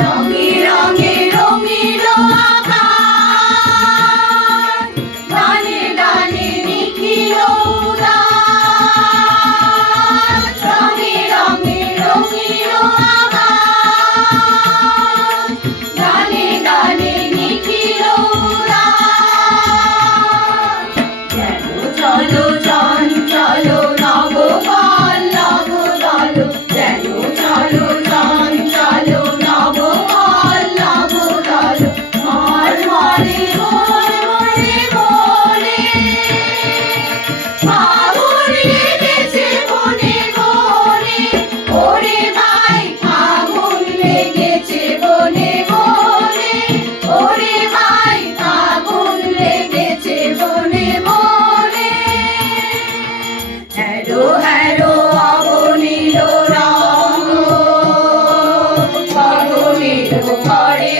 রঙে রঙে রঙিল আকাশ, গানে গানে নিখিল উদাস। রঙে রঙে রঙিল আকাশ, গানে গানে নিখিল উদাস। যেন চলো চঞ্চল নবপল্লব দল, যেন চলো চঞ্চল নবপল্লব দল। মর্মরে মর্মরে বলে ফাগুন লেগেছে বনে বনে, ওরে ভাই ফাগুন লেগেছে বনে বনে, ওরে ভাই ফাগুন লেগেছে বনে বনে। হ্যালো হ্যালো অবনীল রঙ, গগনের ঘরে